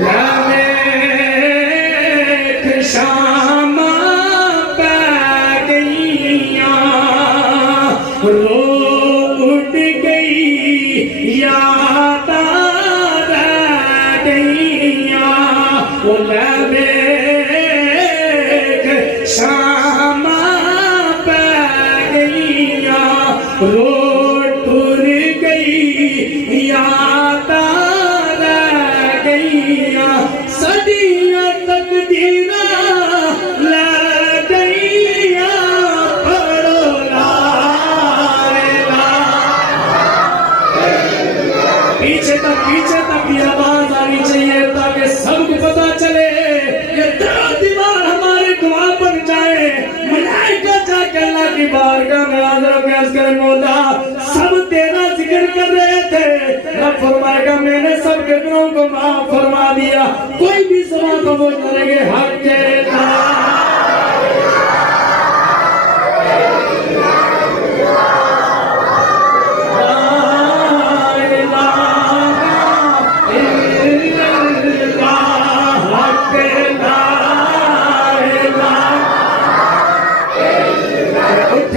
لمیک شام پہ گئیاں رو اٹھ گئی یاد رہ گئیاں وہ لمیک شام پہ گئیاں رو ٹر گئی یاد صدیاں تقدیراں لے گئیاں پڑھو لا الہ۔ پیچھے تک یہ آواز آنی چاہیے تاکہ سب کو پتا چلے یہ دیوار ہماری دعا بن جائے، ملائکہ جا کے اللہ کی بارگاہ میں حاضر ہو کے عرض کریں مولا سب تیرا ذکر کر رہے تھے، رب فرمائے گا میں نے سب کے گناہوں کو معاف فرما دیا، کوئی بھی سوا قبول کریں گے حق کے لا اٹھ